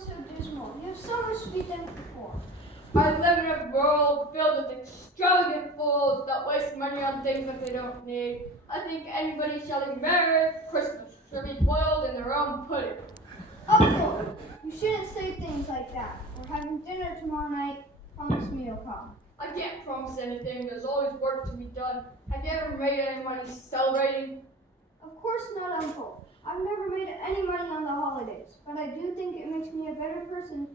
always so dismal? You have so much to be thankful for. I live in a world filled with extravagant fools that waste money on things that they don't need. I think anybody shouting Merry Christmas should be boiled in their own pudding. Uncle, you shouldn't say things like that. We're having dinner tomorrow night. Promise me you'll come. I can't promise anything. There's always work to be done. Have you ever made any money celebrating? Of course not, Uncle. I've never made any money on the holidays, but I do think it makes me a better person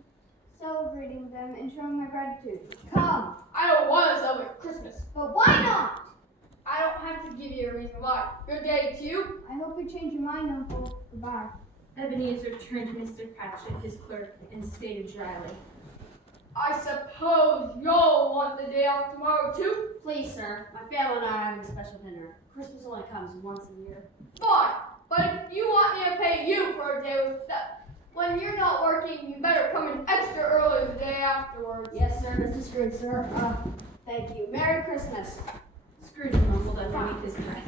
celebrating them and showing my gratitude. Come. I don't want to celebrate Christmas. But why not? I don't have to give you a reason why. Good day to you. I hope you change your mind, Uncle. Goodbye. Ebenezer turned to Mr. Patchett, his clerk, and stated dryly, I suppose you'll want the day off tomorrow too? Please, sir. My family and I are having a special dinner. Christmas only comes once a year. Fine, but if you want me to pay you for a day with that, when you're not working, you better come in extra early the day afterwards. Yes, sir, Mr. Scrooge, sir. Thank you. Merry Christmas. Scrooge mumbled underneath his breath.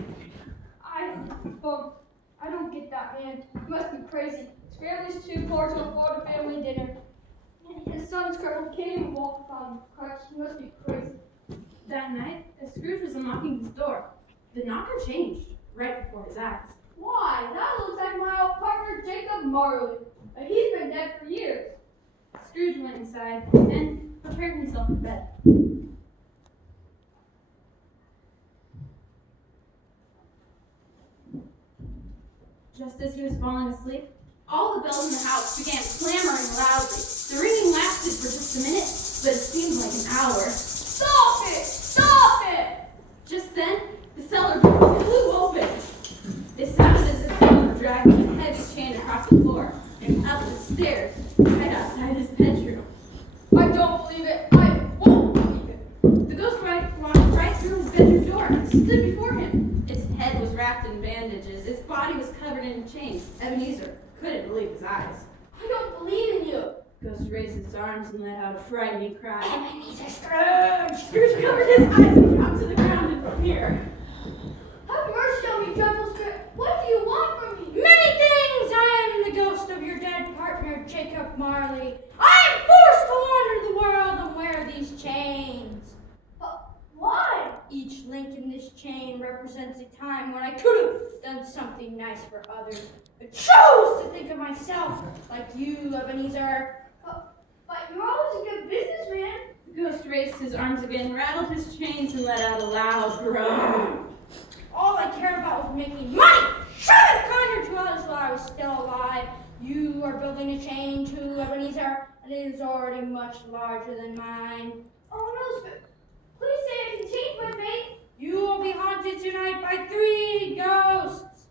I don't get that, man. He must be crazy. His family's too poor to afford a family dinner. His son's crippled, can't even walk on crutch. He must be crazy. That night, as Scrooge was unlocking his door, the knocker changed right before his eyes. Why, that looks like my old partner Jacob Marley. But he's been dead for years. Scrooge went inside and prepared himself for bed. Just as he was falling asleep, all the bells in the house began clamoring loudly. The ringing lasted for just a minute, but it seemed like an hour. Stop it! Stop it! Just then, the cellar door flew open. It sounded as if someone were dragging a heavy chain across the floor and up the stairs right outside his bedroom. I don't believe it. I won't believe it. The ghost walked right through his bedroom door and stood before him. Its head was wrapped in bandages. Its body was covered in chains. Ebenezer couldn't believe his eyes. I don't believe in you. Ghost raised his arms and let out a frightening cry. Ebenezer Scrooge! Scrooge covered his eyes and dropped to the ground in fear. Have mercy on me, dreadful spirit. What do you want from me? Many things! I am the ghost of your dead partner, Jacob Marley. I am forced to wander the world and wear these chains. Why? Each link in this chain represents a time when I could have done something nice for others, but chose to think of myself like you, Ebenezer. But you're always a good businessman. The ghost raised his arms again, rattled his chains, and let out a loud groan. All I cared about was making money. Should have kinder to others while I was still alive. You are building a chain too, Ebenezer, and it is already much larger than mine. Oh no, please say I can change my fate. You will be haunted tonight by 3 ghosts.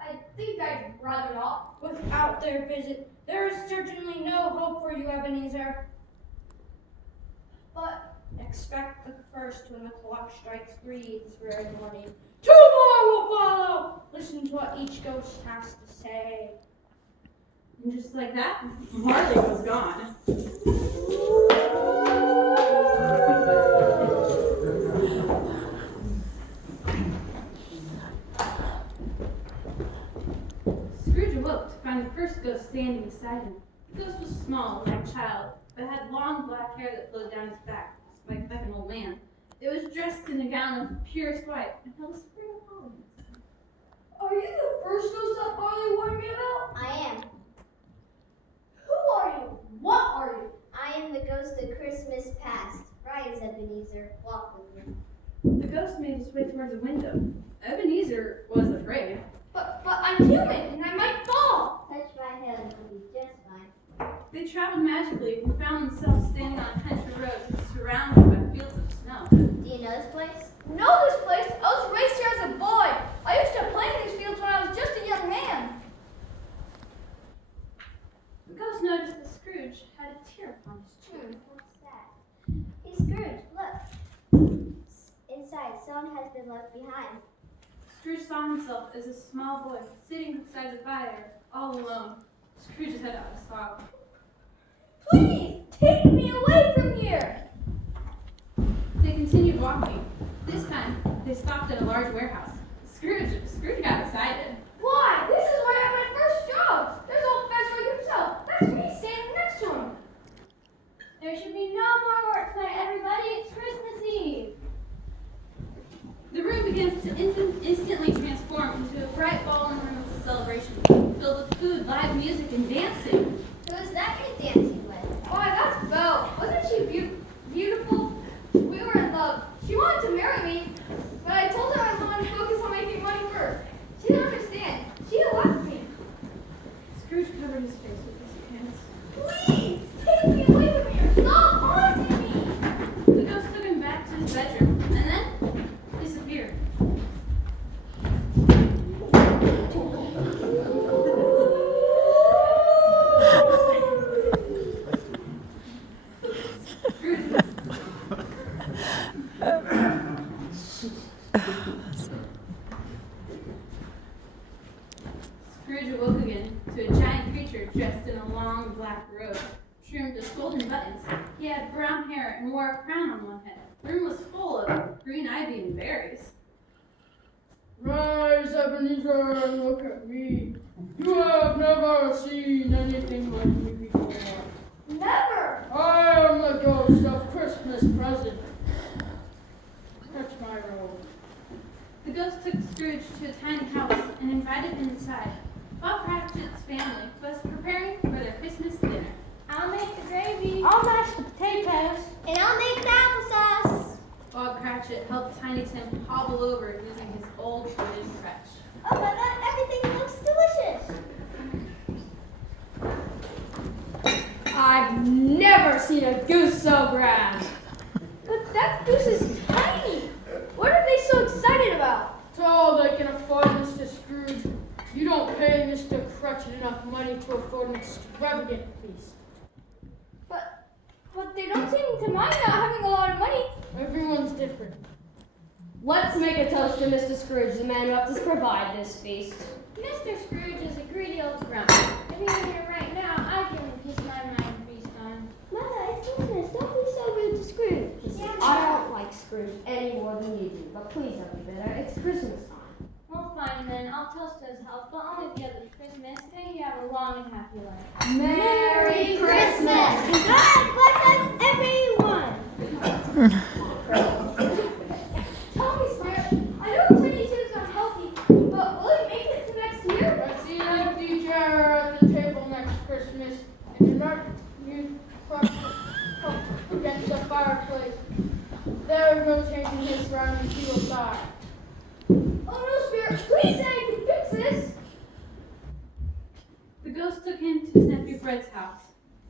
I think I'd rather not. Without their visit, there is certainly no hope for you, Ebenezer. But Expect the first when the clock strikes 3 this very morning. 2 more will follow. Listen to what each ghost has to say. And just like that, Marley was gone. Scrooge awoke to find the first ghost standing beside him. The ghost was small, like a child, but had long black hair that flowed down his back, like an old man. It was dressed in a gown of purest white and held a sprig of holly. are you the first ghost that Marley warned me about? I am. Who are you? What are you? I am the ghost of Christmas past. Rise, Ebenezer. Walk with me. The ghost made his way towards a window. Ebenezer was afraid. But I'm human and I might fall. Touch my head and you'll be just fine. They traveled magically and found themselves standing on a country road surrounded by fields of snow. Do you know this place? Know this place? I was raised here as a boy. I used to play in these fields when I was just a young man. The ghost noticed that Scrooge had a tear upon his cheek. What's that? Hey, Scrooge, look. Inside, someone has been left behind. Scrooge saw himself as a small boy sitting beside the fire, all alone. Scrooge let out a sob. Please, take me away from here. They continued walking. This time, they stopped at a large warehouse. Scrooge got excited. Why? This is where I had my first job. There's old Fezzik himself. That's me standing next seemed to instantly transform into a bright ballroom room of celebration, filled with food, live music, and dancing. Who is that you're dancing with? Why, that's Belle. Wasn't she beautiful? We were in love. She wanted to marry me, but I told her I wanted to focus on making money first. She didn't understand. She left me. Scrooge covered his face with his hands. Please, take me away from here. Stop haunting me. The ghost took him back to his bedroom, and then disappeared. Scrooge awoke again to a giant creature dressed in a long black robe, trimmed with golden buttons. He had brown hair and wore a crown on one head. The room was full of green ivy and berries. Rise, Ebenezer, and look at me. You have never seen anything like me before. Never. I am the ghost of Christmas present. Touch my robe. The ghost took Scrooge to a tiny house and invited him inside. Bob Cratchit's family was preparing for their Christmas dinner. I'll make the gravy. I'll mash the potatoes. And I'll make the applesauce. Bob Cratchit helped Tiny Tim hobble over using his old wooden crutch. Oh my god, everything looks delicious. I've never seen a goose so grand. But that goose is tiny. What are they so excited about? It's all they can afford, Mr. Scrooge. You don't pay Mr. Cratchit enough money to afford an extravagant feast. But they don't seem to mind not having a lot of money. Everyone's different. Let's make a toast to Mr. Scrooge, the man who helped us provide this feast. Mr. Scrooge is a greedy old grump. If he were here right now, I'd give him a piece of my mind feast on. Mother, it's Christmas. Don't be so rude to Scrooge. Listen, I don't like Scrooge any more than you do, but please don't be bitter. It's Christmas time. Well, fine then. I'll toast to his health, but only the other Christmas. May you have a long and happy life. Merry Christmas! God bless us, everyone! Tell me, Spirit. I know Tiny Tim's unhealthy, but will he make it to next year? I see an empty chair at the table next Christmas, and you're not you crush against the fireplace. There goes changing his surroundings, he will die. Oh no, Spirit. Please say I can fix this. The ghost took him to his nephew Fred's house.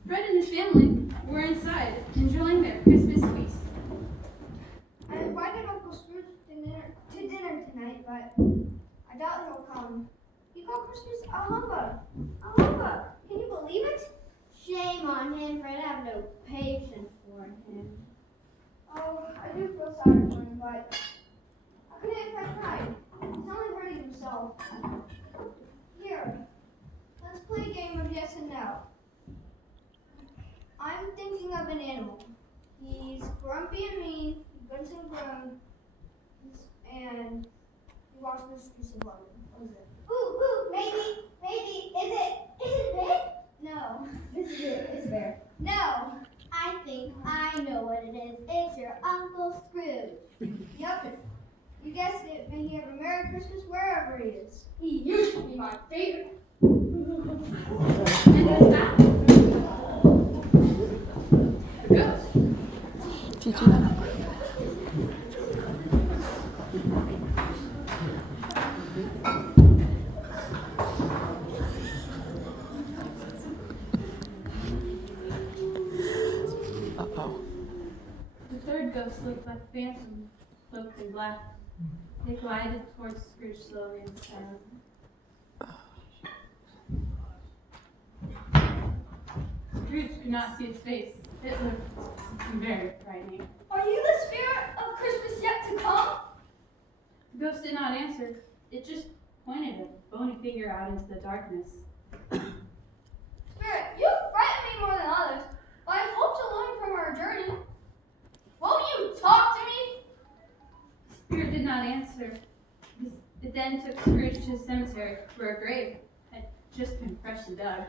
Fred and his family were inside, enjoying their Christmas feast. I invited Uncle Scrooge to dinner tonight, but I doubt he'll come. He called Christmas a humbug. A humbug. Can you believe it? Shame on him, Fred. I have no patience for him. Oh, I do feel sorry for him, but I couldn't if I tried. He's only hurting himself. Here, let's play a game of yes and no. I'm thinking of an animal. He's grumpy and mean, he grunts and groans, and he walks the streets of London. What is it? Ooh, maybe. Is it big? No. This is it. It's fair. No. I think I know what it is. It's your Uncle Scrooge. Yep. You guessed it. May he have a Merry Christmas wherever he is. He used to be my favorite. And with that, the ghost. The third ghost looked like a phantom, cloaked in black. They glided towards Scrooge slowly and silently. Scrooge could not see his face. It looked very frightening. Are you the spirit of Christmas yet to come? The ghost did not answer. It just pointed a bony finger out into the darkness. Spirit, you frighten me more than others, but I hope to learn from our journey. Won't you talk to me? Spirit did not answer. It then took Scrooge to the cemetery where a grave had just been freshly dug.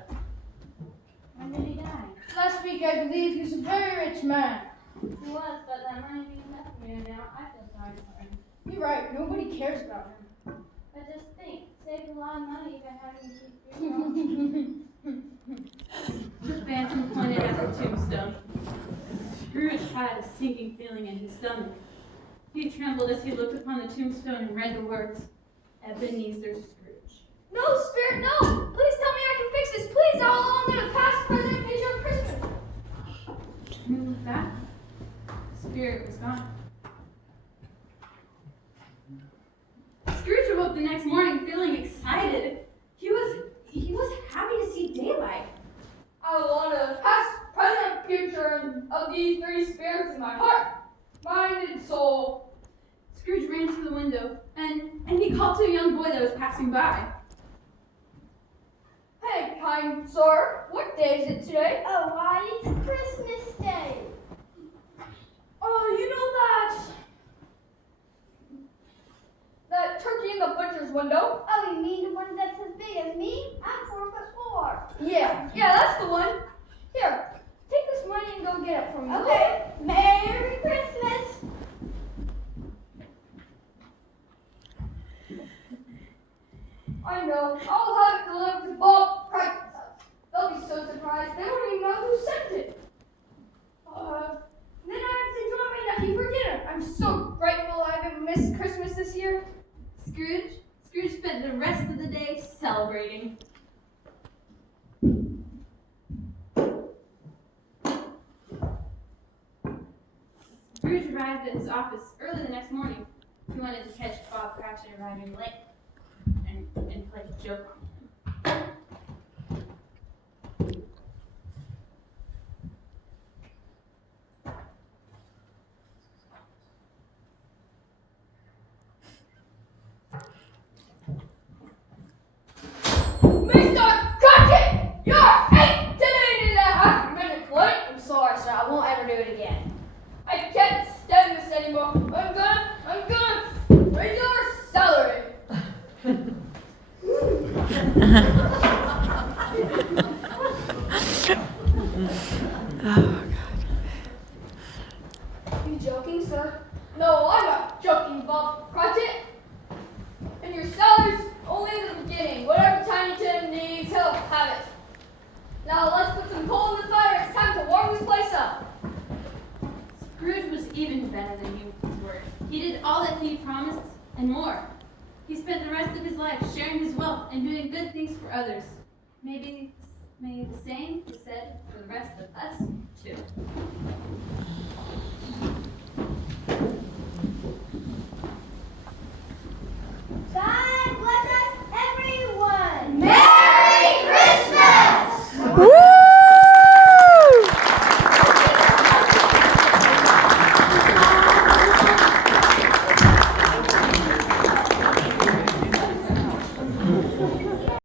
When did he die? Last week, I believe, he was a very rich man. He was, but that money means nothing to me now. I feel sorry for him. He You're right. Nobody cares about him. But just think, save a lot of money by having to keep The phantom pointed at the tombstone. Scrooge had a sinking feeling in his stomach. He trembled as he looked upon the tombstone and read the words, Ebenezer Scrooge. No, Spirit, no! Please tell me I can fix this. Please, all along there, past, present, future, Christmas. When he looked back, the spirit was gone. Scrooge awoke the next morning feeling excited. He was happy to see daylight. I want to past, present, future of these three spirits in my heart, mind, and soul. Scrooge ran to the window and he called to a young boy that was passing by. Hey, kind sir, what day is it today? Oh, why, it's Christmas Day. Oh, you know that turkey in the butcher's window? Oh, you mean the one that's as big as me? I'm 4'4". Yeah, that's the one. Here, take this money and go get it for me. Okay, Merry Christmas. I know. I'll have it delivered to Bob Crichton's house. They'll be so surprised. They won't even know who sent it. Then I have to join my nephew for dinner. I'm so grateful I haven't missed Christmas this year. Scrooge spent the rest of the day celebrating. Scrooge arrived at his office early the next morning. He wanted to catch Bob Cratchit arriving late and play a joke on him. Mr. Cratchit, you're 18.5 minutes late. I'm sorry, sir. I won't ever do it again. I can't stand this anymore. I'm gonna raise your salary. You joking, sir? No, I'm not joking, Bob Cratchit. And your salary's only the beginning. Whatever Tiny Tim needs, he'll have it. Now let's put some coal in the fire. It's time to warm this place up. Scrooge was even better than he were. He did all that he promised and more. He spent the rest of his life sharing his wealth and doing good things for others. May the same be said for the rest